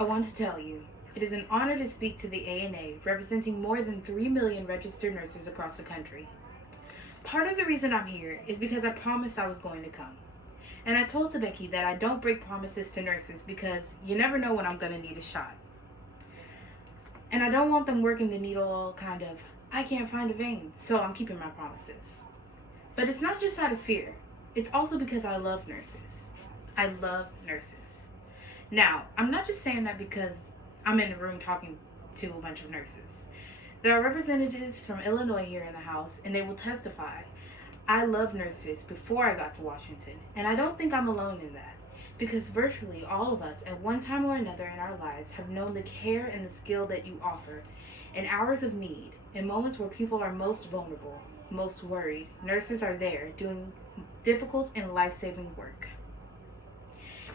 I want to tell you, it is an honor to speak to the ANA, representing more than 3 million registered nurses across the country. Part of the reason I'm here is because I promised I was going to come. And I told Becky that I don't break promises to nurses because you never know when I'm going to need a shot. And I don't want them working the needle all kind of, I can't find a vein, so I'm keeping my promises. But it's not just out of fear. It's also because I love nurses. I love nurses. Now, I'm not just saying that because I'm in the room talking to a bunch of nurses. There are representatives from Illinois here in the House, and they will testify. I love nurses before I got to Washington, and I don't think I'm alone in that, because virtually all of us at one time or another in our lives have known the care and the skill that you offer in hours of need, in moments where people are most vulnerable, most worried. Nurses are there doing difficult and life-saving work.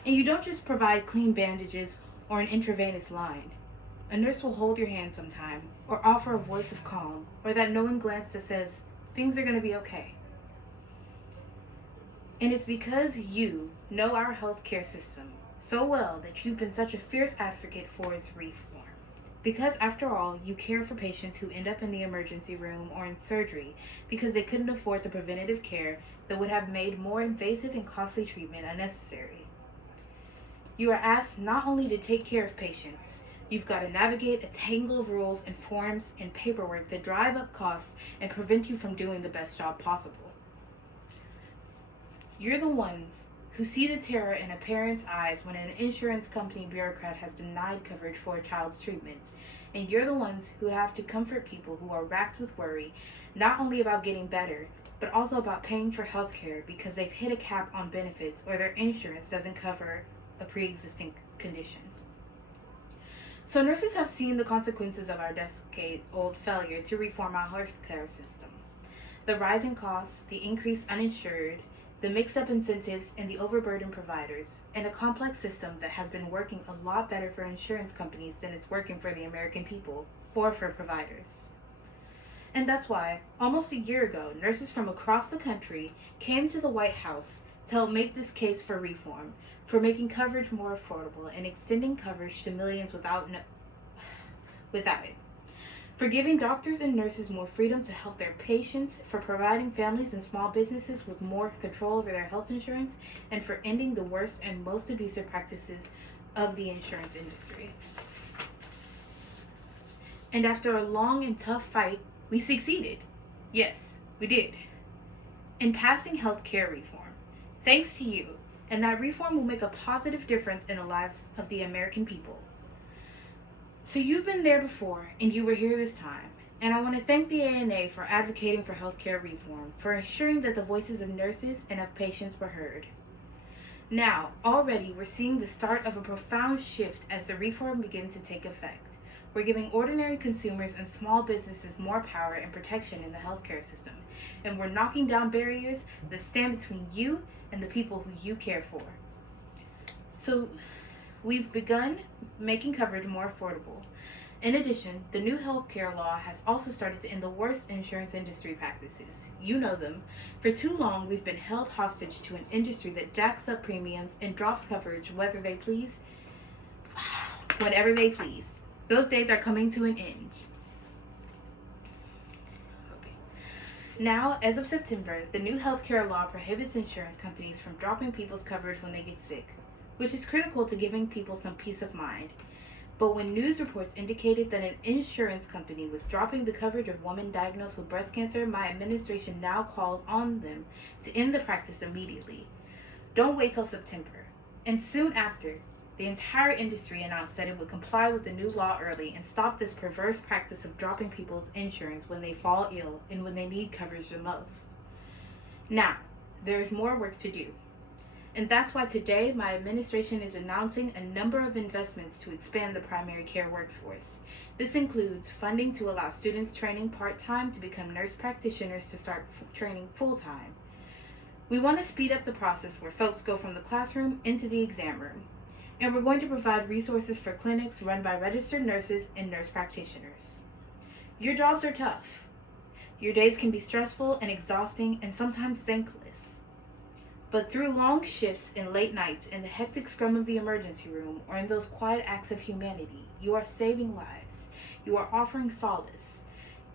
And you don't just provide clean bandages or an intravenous line. A nurse will hold your hand sometime, or offer a voice of calm, or that knowing glance that says, things are going to be okay. And it's because you know our healthcare system so well that you've been such a fierce advocate for its reform. Because after all, you care for patients who end up in the emergency room or in surgery because they couldn't afford the preventative care that would have made more invasive and costly treatment unnecessary. You are asked not only to take care of patients, you've got to navigate a tangle of rules and forms and paperwork that drive up costs and prevent you from doing the best job possible. You're the ones who see the terror in a parent's eyes when an insurance company bureaucrat has denied coverage for a child's treatments. And you're the ones who have to comfort people who are racked with worry, not only about getting better, but also about paying for health care because they've hit a cap on benefits or their insurance doesn't cover a pre-existing condition. So nurses have seen the consequences of our decade-old failure to reform our healthcare system. The rising costs, the increased uninsured, the mixed-up incentives, and the overburdened providers, and a complex system that has been working a lot better for insurance companies than it's working for the American people or for providers. And that's why, almost a year ago, nurses from across the country came to the White House to help make this case for reform, for making coverage more affordable and extending coverage to millions without it, for giving doctors and nurses more freedom to help their patients, for providing families and small businesses with more control over their health insurance, and for ending the worst and most abusive practices of the insurance industry. And after a long and tough fight, we succeeded. Yes, we did. In passing health care reform. Thanks to you, and that reform will make a positive difference in the lives of the American people. So you've been there before, and you were here this time, and I want to thank the ANA for advocating for healthcare reform, for ensuring that the voices of nurses and of patients were heard. Now, already we're seeing the start of a profound shift as the reform begins to take effect. We're giving ordinary consumers and small businesses more power and protection in the healthcare system, and we're knocking down barriers that stand between you and the people who you care for. So we've begun making coverage more affordable. In addition, the new healthcare law has also started to end the worst insurance industry practices. You know them. For too long, we've been held hostage to an industry that jacks up premiums and drops coverage whenever they please. Those days are coming to an end. Now, as of September, the new healthcare law prohibits insurance companies from dropping people's coverage when they get sick, which is critical to giving people some peace of mind. But when news reports indicated that an insurance company was dropping the coverage of women diagnosed with breast cancer, my administration now called on them to end the practice immediately. Don't wait till September. And soon after, the entire industry announced that it would comply with the new law early and stop this perverse practice of dropping people's insurance when they fall ill and when they need coverage the most. Now, there is more work to do. And that's why today my administration is announcing a number of investments to expand the primary care workforce. This includes funding to allow students training part-time to become nurse practitioners to start training full-time. We want to speed up the process where folks go from the classroom into the exam room. And we're going to provide resources for clinics run by registered nurses and nurse practitioners. Your jobs are tough. Your days can be stressful and exhausting and sometimes thankless. But through long shifts and late nights in the hectic scrum of the emergency room or in those quiet acts of humanity, you are saving lives. You are offering solace.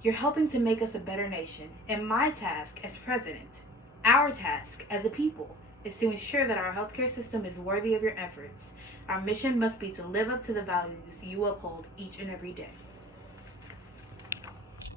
You're helping to make us a better nation. And my task as president, our task as a people, is to ensure that our healthcare system is worthy of your efforts. Our mission must be to live up to the values you uphold each and every day.